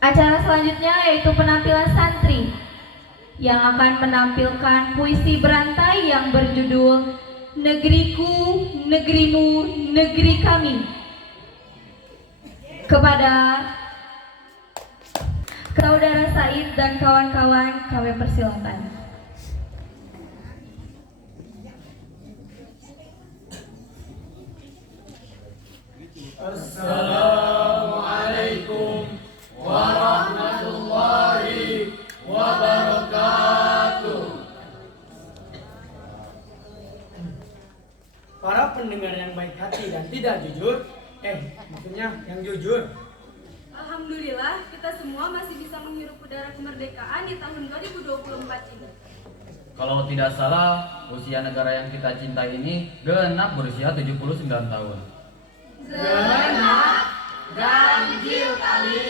Acara selanjutnya yaitu penampilan santri yang akan menampilkan puisi berantai yang berjudul Negeriku, Negerimu, Negeri Kami. Kepada Saudara Said dan kawan-kawan kami persilakan. Assalamualaikum warahmatullahi wabarakatuh. Para pendengar yang baik hati dan tidak jujur, maksudnya yang jujur. Alhamdulillah, kita semua masih bisa menghirup udara kemerdekaan di tahun 2024 ini. Kalau tidak salah, usia negara yang kita cintai ini genap berusia 79 tahun. Genap ganjil kali.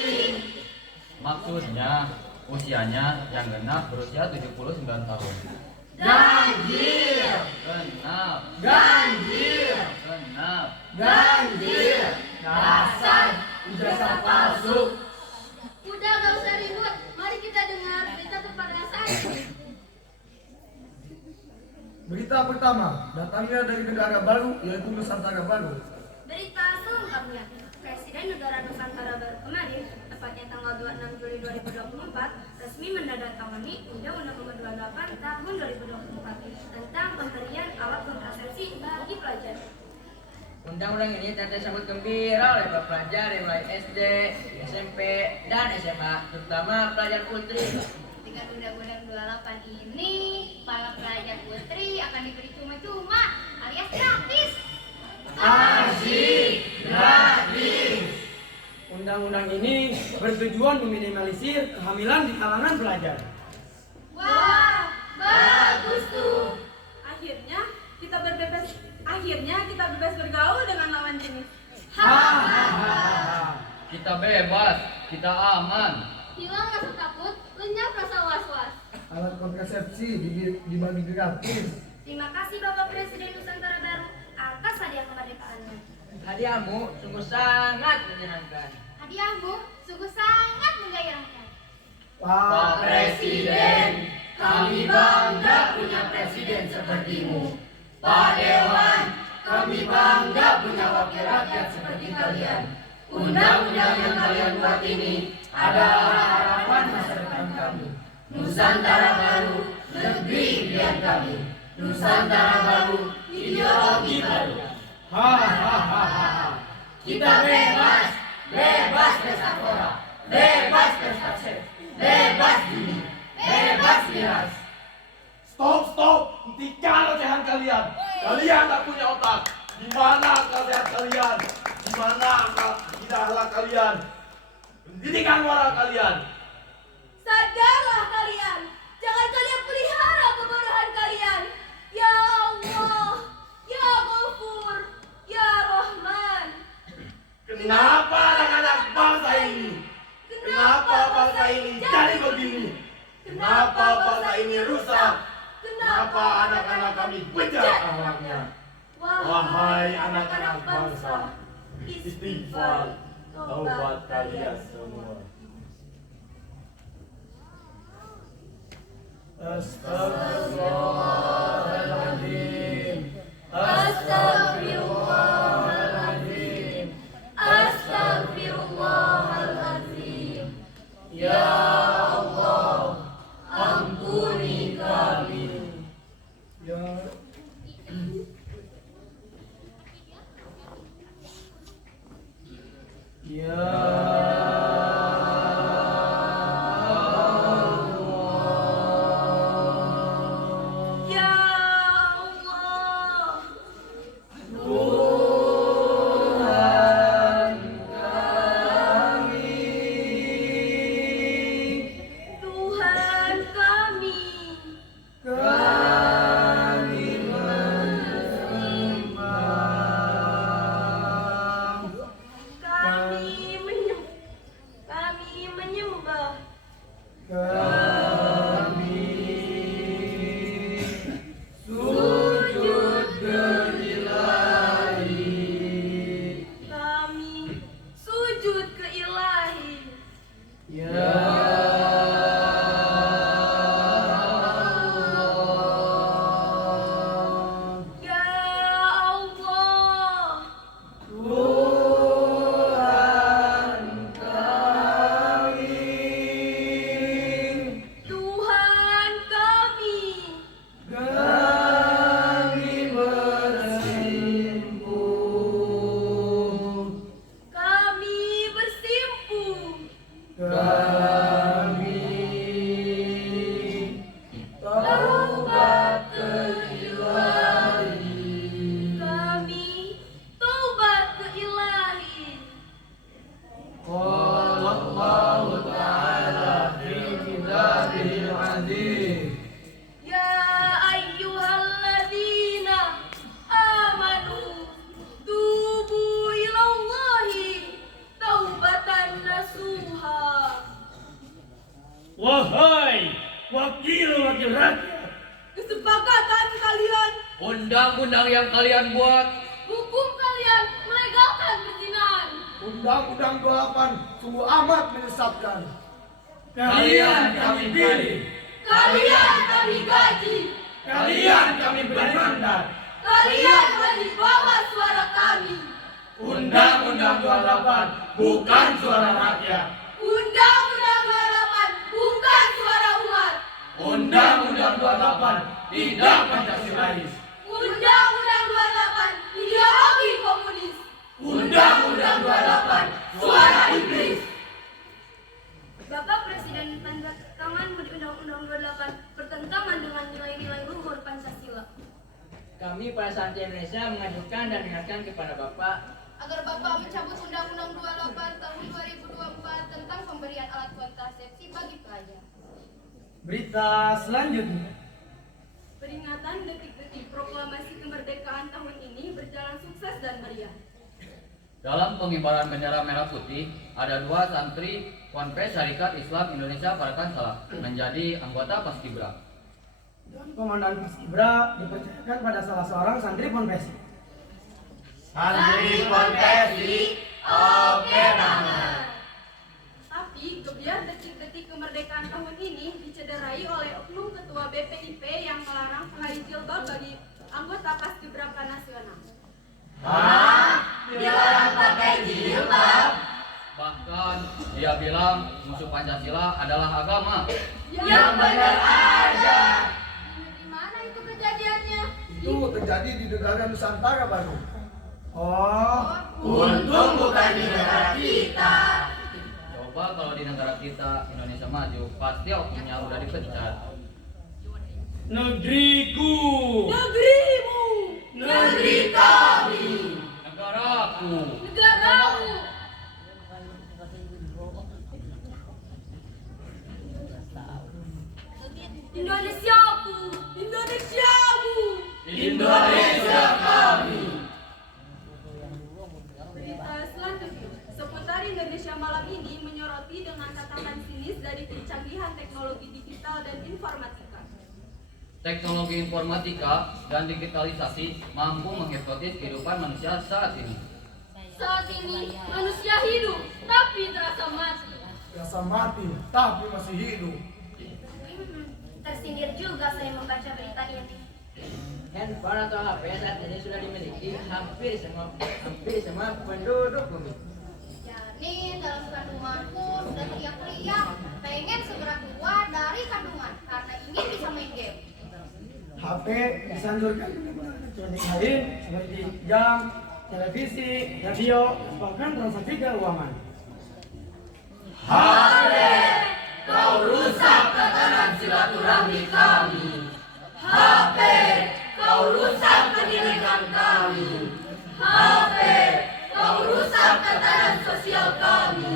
Maksudnya, usianya yang genap berusia 79 tahun. Ganjil, Genap, ganjil, genap. ganjil. Dasar ijazah palsu. Udah gak usah ribut, mari kita dengar berita keperkasaan. Berita pertama, datangnya dari negara baru, yaitu Nusantara Baru. Berita selengkapnya, Presiden Negara Nusantara Baru kemarin, tepatnya tanggal 26 Juli 2024, resmi menandatangani Undang-Undang Nomor 28 Tahun 2024 tentang pemberian alat kontrasepsi bagi pelajar. Undang-undang ini tentu disambut gembira oleh para pelajar yang mulai SD, SMP, dan SMA, terutama pelajar putri. Dengan Undang-Undang 28 ini, para pelajar putri akan diberi cuma-cuma alias gratis. Asik, gratis. Undang-undang ini bertujuan meminimalisir kehamilan di kalangan pelajar. Wah, bagus tuh. Akhirnya kita bebas bergaul dengan lawan jenis. Hahaha. Kita bebas, kita aman. Hilang rasa takut, lenyap rasa was-was. Alat kontrasepsi dibagi gratis. Terima kasih Bapak Presiden Nusantara Baru atas hadiah kemerdekaannya. Hadiahmu sungguh sangat menyenangkan. Hadiahmu sungguh sangat menggairahkan. Pak Presiden, kami bangga punya presiden sepertimu. Pak Dewan, kami bangga punya wakil rakyat seperti kalian. Undang-undang yang kalian buat ini adalah harapan masa depan kami. Nusantara Baru, negeri impian kami. Nusantara Baru, ideologi baru. Hahaha. Kita bebas, bebas pesta pora, bebas pesta seks, bebas judi, bebas miras. Stop, hentikan ocehan kalian. Kalian tak punya otak. Di mana akal sehat kalian? Di mana akal hidayah kalian? Pendidikan moral kalian. Sadarlah kalian, jangan kalian pelihara kebodohan kalian. Ya Allah, Ya Ghafur, Ya Rahman. Kenapa anak-anak bangsa ini? Kenapa bangsa ini jadi begini? Kenapa bangsa ini rusak? Kenapa anak-anak kami bejat akhlaknya? Wahai anak-anak bangsa, istighfar, taubat kalian semua. Astagfirullahaladzim. Astagfirullahaladzim. Astagfirullahaladzim. Ya Allah, ampuni kami. Ya, Ya Ya Allah. Tuhan kami. Kami menyembah. Sujud berilahi. Kami sujud ke Ilahi. Ya Wahai wakil-wakil rakyat, Kesepakatan kalian, Undang-undang yang kalian buat hukum kalian melegalkan perzinahan. Undang-Undang 28 sungguh amat menyesatkan. kalian kami pilih, Kalian kami gaji, kalian kami beri mandat. kalian kami bawa suara kami. Undang-Undang 28 bukan suara rakyat. Undang-Undang 28 bukan suara umat. Undang-Undang 28 tidak Pancasilais. Undang-Undang 28 ideologi komunis. Undang-Undang 28 suara iblis. Bapak Presiden tanda tangan Undang-Undang 28 bertentangan dengan nilai-nilai luhur Pancasila. Kami para santri Indonesia mengajukan dan mengingatkan kepada Bapak agar Bapak mencabut Undang-Undang 28 tahun 2024 tentang pemberian alat kontrasepsi bagi pelajar. Berita selanjutnya. Peringatan detik-detik proklamasi kemerdekaan tahun ini berjalan sukses dan meriah. Dalam pengibaran bendera merah putih, ada 2 santri Ponpes Syarikat Islam Indonesia Parakan Salak menjadi anggota Paskibra. Dan Komandan Paskibra dipercayakan pada salah seorang santri Ponpes. Santri Ponpesi, oke banget. Tapi gebiar detik-detik kemerdekaan tahun ini dicederai oleh oknum ketua BPIP yang melarang pakai jilbab bagi anggota Paskibraka nasional. Dilarang pakai jilbab. Bahkan dia bilang musuh Pancasila adalah agama. Yang benar aja. Di mana itu kejadiannya? Itu terjadi di negara Nusantara baru. Oh, Untung bukan di negara kita. Coba kalau di negara kita Indonesia maju, pasti oknumnya udah dipecat. negeriku, Negerimu, negeri kami, Negaraku. negaramu. Indonesiaku, Indonesiamu. Indonesia kami. berita selanjutnya seputar Indonesia malam ini menyoroti dengan tatapan sinis dari kecanggihan teknologi digital dan informatika. Teknologi informatika dan digitalisasi mampu menghipnotis kehidupan manusia saat ini. Saat ini manusia hidup tapi terasa mati. Biasa mati, tapi masih hidup. Tersindir juga saya membaca berita ini. handphone atau HP saat ini sudah dimiliki hampir semua penduduk bumi. Janin dalam kandunganku sudah teriak-teriak pengen segera keluar dari kandungan karena ingin bisa main game. HP disanjurkan dengan elektronik lain seperti jam, televisi, radio, bahkan transaksi keuangan. HP, kau rusak tatanan silaturahmi kami. HP, kau rusak pendidikan kami. HP, kau rusak tatanan sosial kami.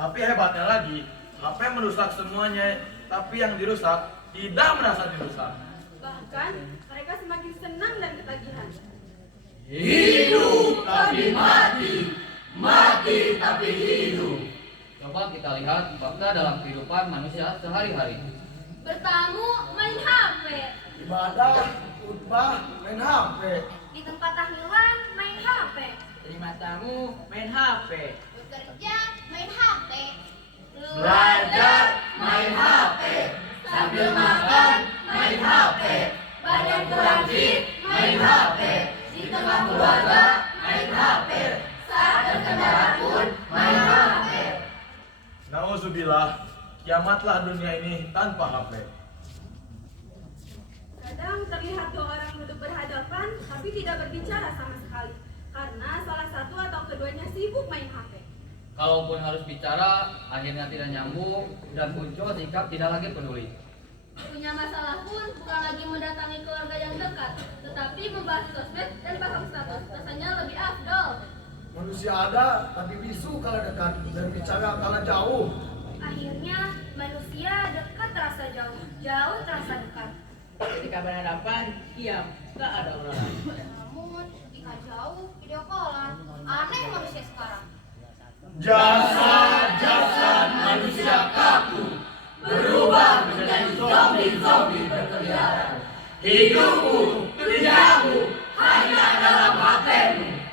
Tapi hebatnya lagi, HP merusak semuanya, tapi yang dirusak tidak merasa dirusak. Bahkan mereka semakin senang dan ketagihan. Hidup tapi mati, mati tapi hidup. Coba kita lihat fakta dalam kehidupan manusia sehari-hari. Bertamu main HP, Ibadah, khutbah, main HP. Di tempat tahlilan main HP. Terima tamu main HP. bekerja main HP, Belajar main HP, sambil makan main HP, badan kurang fit main HP, di tengah keluarga main HP, saat berkendara pun main HP. Nauzubillah, kiamatlah dunia ini tanpa HP. Kadang terlihat 2 orang duduk berhadapan tapi tidak berbicara sama sekali karena salah satu atau keduanya sibuk main HP. Kalaupun harus bicara, akhirnya tidak nyambung dan muncul sikap tidak lagi peduli. punya masalah pun bukan lagi mendatangi keluarga yang dekat, tetapi membahas sosmed dan paham status, rasanya lebih afdol. Manusia ada, tapi bisu kalau dekat dan bicara kalau jauh. Akhirnya manusia dekat terasa jauh, jauh terasa dekat. Ketika berhadapan, diam, tak ada obrolan. Namun jika jauh video callan, aneh Jasad-jasad manusia kaku berubah menjadi zombie-zombie berkeliaran. Hidupmu, duniamu, hanya dalam hatimu.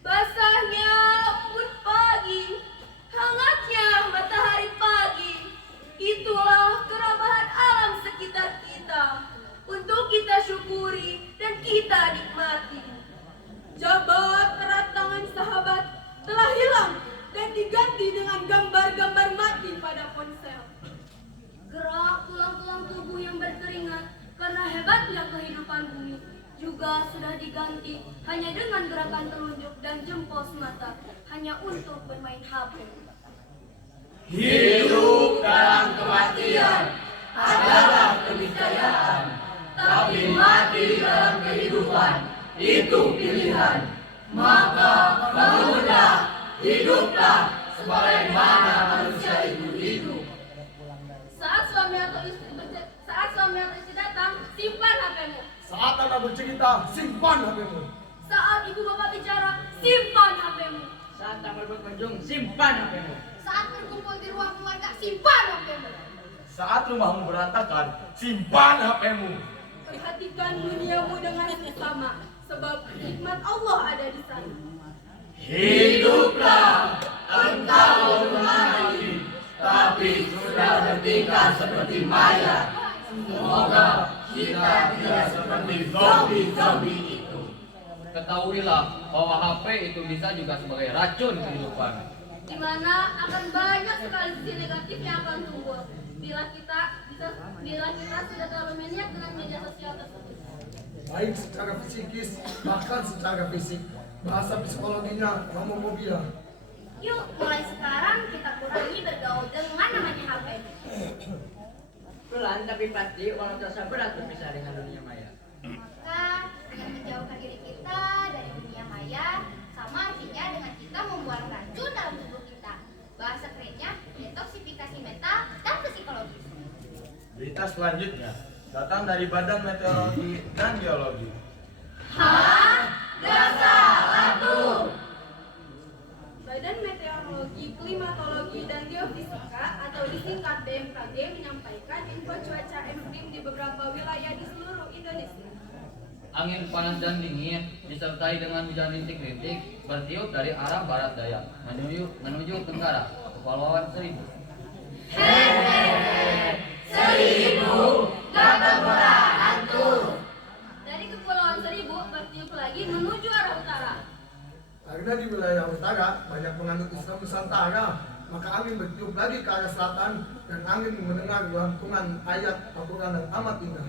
Basahnya embun pagi, hangatnya matahari pagi, itulah kerabahan alam sekitar kita, untuk kita syukuri dan kita nikmati. Jabat erat tangan sahabat telah hilang dan diganti dengan gambar-gambar mati pada ponsel. Gerak tulang-tulang tubuh yang berkeringat karena hebatnya kehidupan bumi juga sudah diganti hanya dengan gerakan telunjuk dan jempol semata, hanya untuk bermain HP. Hidup dalam kematian adalah keniscayaan, tapi mati dalam kehidupan itu pilihan. Maka bangunlah, hiduplah sebagaimana manusia itu hidup. Saat suami atau istri datang, simpan HP-mu. Saat anak bercerita, simpan HP-mu. Saat ibu bapak bicara, simpan HP-mu. Saat tamu berkunjung, simpan HP-mu. Saat berkumpul di ruang keluarga, simpan HP-mu. Saat rumahmu berantakan, simpan HP-mu. Perhatikan duniamu dengan seksama, sebab hikmat Allah ada di sana. Hiduplah, engkau memahami, tapi sudah bertingkah seperti mayat. Semoga kita tidak seperti zombie-zombie itu. Ketahuilah bahwa HP itu bisa juga sebagai racun kehidupan. Di mana akan banyak sekali sisi negatif yang akan tumbuh bila kita sudah terlalu maniak dengan media sosial tersebut. Baik secara psikis, bahkan secara fisik. Bahasa psikologinya homophobia. Yuk, mulai sekarang kita kurangi bergaul dengan namanya HP. Pelan tapi pasti walau terasa berat berpisah dengan dunia maya. Maka dengan menjauhkan diri kita dari dunia maya sama artinya dengan kita membuang racun dalam tubuh kita. Bahasa kerennya detoksifikasi mental dan psikologis. Berita selanjutnya datang dari Badan Meteorologi dan Geologi. Badan Meteorologi, Klimatologi, dan Geofisika atau disingkat BMKG menyampaikan info cuaca ekstrim di beberapa wilayah di seluruh Indonesia. Angin panas dan dingin disertai dengan hujan rintik-rintik bertiup dari arah barat daya menuju tenggara, Kepulauan Seribu. Dari Kepulauan Seribu bertiup lagi menuju arah utara. Karena di wilayah utara banyak penganut Islam Nusantara, maka angin bertiup lagi ke arah selatan dan angin mendengar lantunan ayat Al-Quran yang amat indah.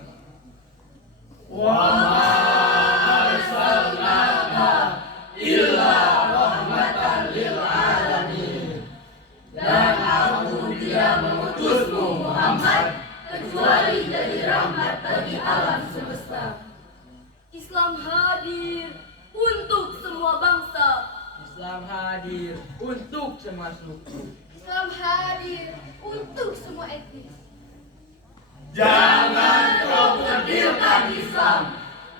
Dan aku tidak mengutusmu Muhammad kecuali jadi rahmat bagi alam semesta. Islam hadir untuk semua bangsa. Islam hadir untuk semua suku. Islam hadir untuk semua etnis. Jangan kau kerdilkan Islam.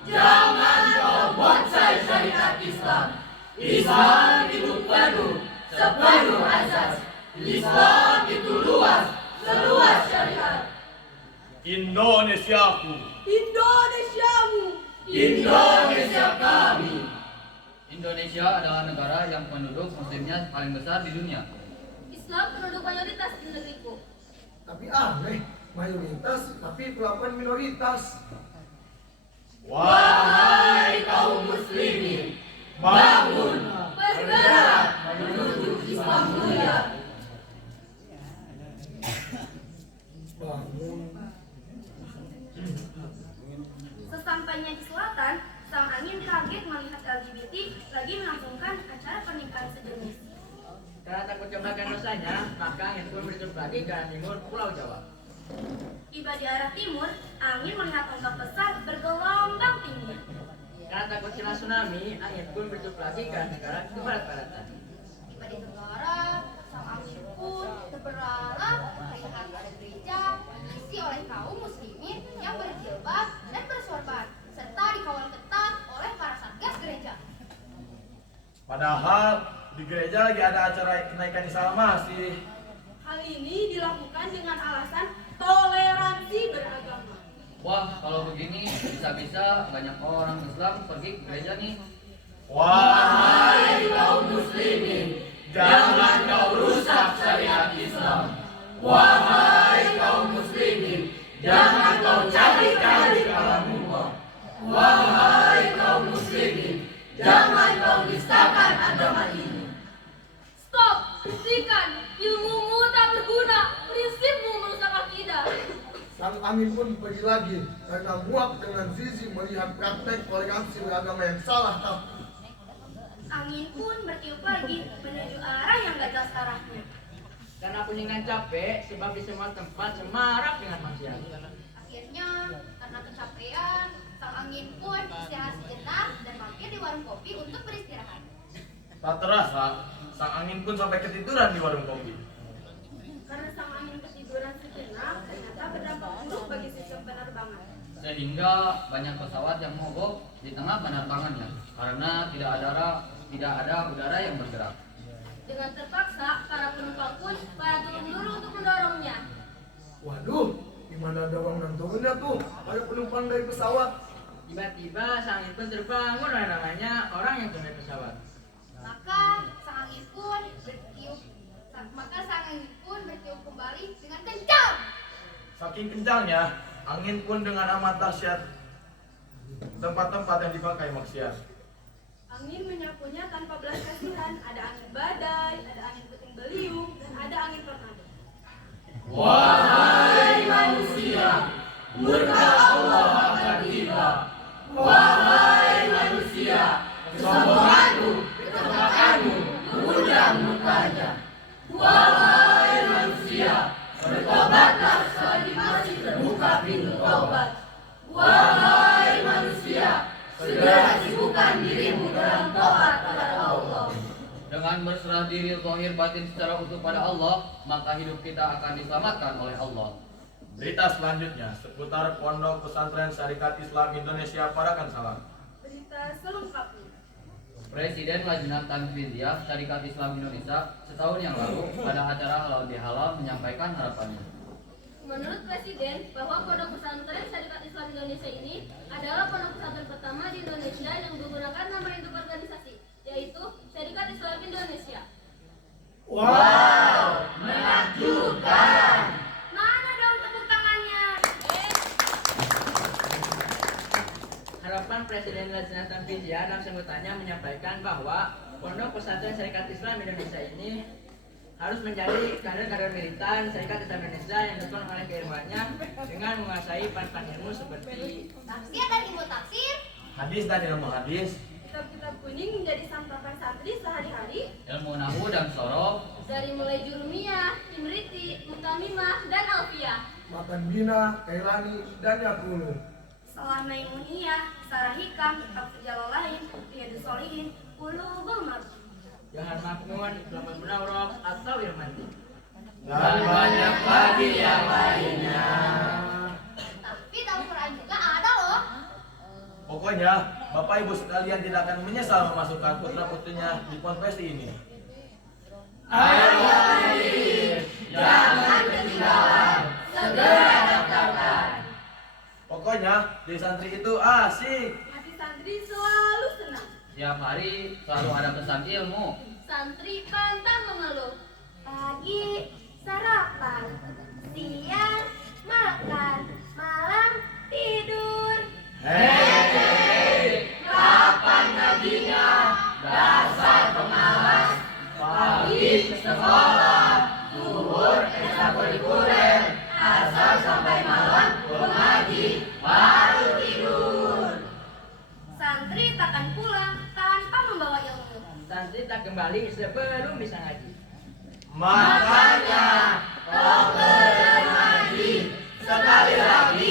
Jangan kau bonsai syariat Islam. Islam itu penuh, sepenuh asas. Islam itu luas, seluas syariat. Indonesiaku, Indonesiamu. Indonesia kami. Indonesia adalah negara yang penduduk muslimnya paling besar di dunia. Islam penduduk mayoritas di negeriku. Tapi aneh, mayoritas tapi perlakuan minoritas. Wahai kaum muslimin, bangun, bergerak menuju Islam mulia. Bangun. Sesampainya di selatan, sang angin kaget melihat LGBT lagi melangsungkan acara pernikahan sejenis. Karena takut kebakaran dosanya, maka angin pun bertiup lagi ke arah timur Pulau Jawa. Tiba di arah timur, angin melihat ombak besar bergelombang tinggi. Karena takut silang tsunami, angin pun bertiup lagi ke arah negara ke barat-baratan. Tiba di tenggara, sang angin pun terberalap melihat ada gereja diisi oleh kaum muslimin yang berjilbab dan bersorban serta dikawal ketat oleh para satgas gereja. Padahal di gereja lagi ada acara kenaikan Isa Masih. Hal ini dilakukan dengan alasan toleransi beragama. Wah, kalau begini bisa-bisa banyak orang Islam pergi ke gereja nih. Wahai kaum muslimin, jangan kau rusak syariat Islam. Wahai kaum muslimin, jangan kau cari-cari kalamullah. Wahai kaum muslimin, jangan kau nistakan agama ini. Stop! Hentikan! Ilmumu tak berguna. Prinsipmu merusak akidah. Sang angin pun pergi lagi karena muak dengan Zizi melihat praktek toleransi beragama yang salah kaprah. Angin pun bertiup lagi menuju arah yang gak jelas arahnya. Karena kuningan capek, sebab di semua tempat semarak dengan maksiat. Akhirnya, karena kecapean, sang angin pun istirahat sejenak dan mampir di warung kopi untuk beristirahat. Tak terasa, sang angin pun sampai ketiduran di warung kopi. Karena sang angin ketiduran sejenak, ternyata berdampak buruk bagi sistem penerbangan. Sehingga banyak pesawat yang mogok di tengah penerbangannya karena tidak ada udara yang bergerak. Dengan terpaksa, para penumpang pun pada turun-turun untuk mendorongnya. Waduh, gimana dorong dan turunnya tuh para penumpang dari pesawat? Tiba-tiba sang angin pun terbangun oleh namanya orang yang turun dari pesawat. Maka sang angin pun bertiup kembali dengan kencang. Saking kencangnya, angin pun dengan amat dahsyat tempat-tempat yang dipakai maksiat. Angin menyapunya tanpa belas kasihan. Ada angin badai, ada angin puting beliung, dan ada angin tornado. Wahai manusia, murka Allah akan tiba. Wahai manusia, kesombonganmu, ketamakanmu mengundang murkanya. Wahai manusia, bertobatlah selagi masih terbuka pintu taubat. Wahai manusia, segera sibukkan dirimu dalam taat kepada Allah. Dengan berserah diri zahir batin secara utuh pada Allah, maka hidup kita akan diselamatkan oleh Allah. Berita selanjutnya seputar Pondok Pesantren Syarikat Islam Indonesia Parakan Salam. Berita selengkapnya. Presiden Lajnah Tanfidiyah Syarikat Islam Indonesia setahun yang lalu pada acara Halal Bihalal menyampaikan harapannya. Menurut Presiden, bahwa Pondok Pesantren Syarikat Islam Indonesia ini adalah pondok pesantren pertama di Indonesia yang menggunakan nama induk organisasi, yaitu Syarikat Islam Indonesia. Wow, menakjubkan. Mana dong tepuk tangannya? Harapan Presiden Lajnah Tanfidiyah dalam sambutannya menyampaikan bahwa Pondok Pesantren Syarikat Islam Indonesia ini harus menjadi kader-kader militan Syarikat Islam Indonesia yang dilakukan oleh keilmuannya dengan menguasai pan-pan ilmu seperti Tafsir dan ilmu tafsir, Hadis dan ilmu hadis, Kitab-kitab kuning menjadi santapan santri sehari-hari. Ilmu nahu dan sorof, Dari mulai Jurumiyah, Imriti, Mutamimah, dan Alfiyah. Makan Bina, Kailani, dan Yakulu. Salah Maimuniyah, Sarah Hikam, Kitab Jalalain, Riyadus Sholihin, Ulugul Mabdi. Johan Makmun, Selamat Munawroh, atau Irmanti. Dan banyak lagi yang lainnya. tapi dalam Quran juga ada loh. Pokoknya, Bapak Ibu sekalian tidak akan menyesal memasukkan putra-putrinya di ponpes ini. Ayo hadir, jangan ketinggalan, segera daftarkan. Pokoknya, jadi santri itu asik. Hati santri selalu senang. tiap hari selalu ada pesan ilmu. Santri pantang mengeluh. Pagi sarapan, siang makan, malam tidur. Hei, kapan ngajinya? Dasar pemalas. Pagi sekolah, zuhur ekstrakurikuler, asar sampai malam mengaji, baru tidur. Santri takkan pulang tanpa membawa ilmu. Santri tak kembali sebelum bisa ngaji. Makanya, kau ngaji sekali lagi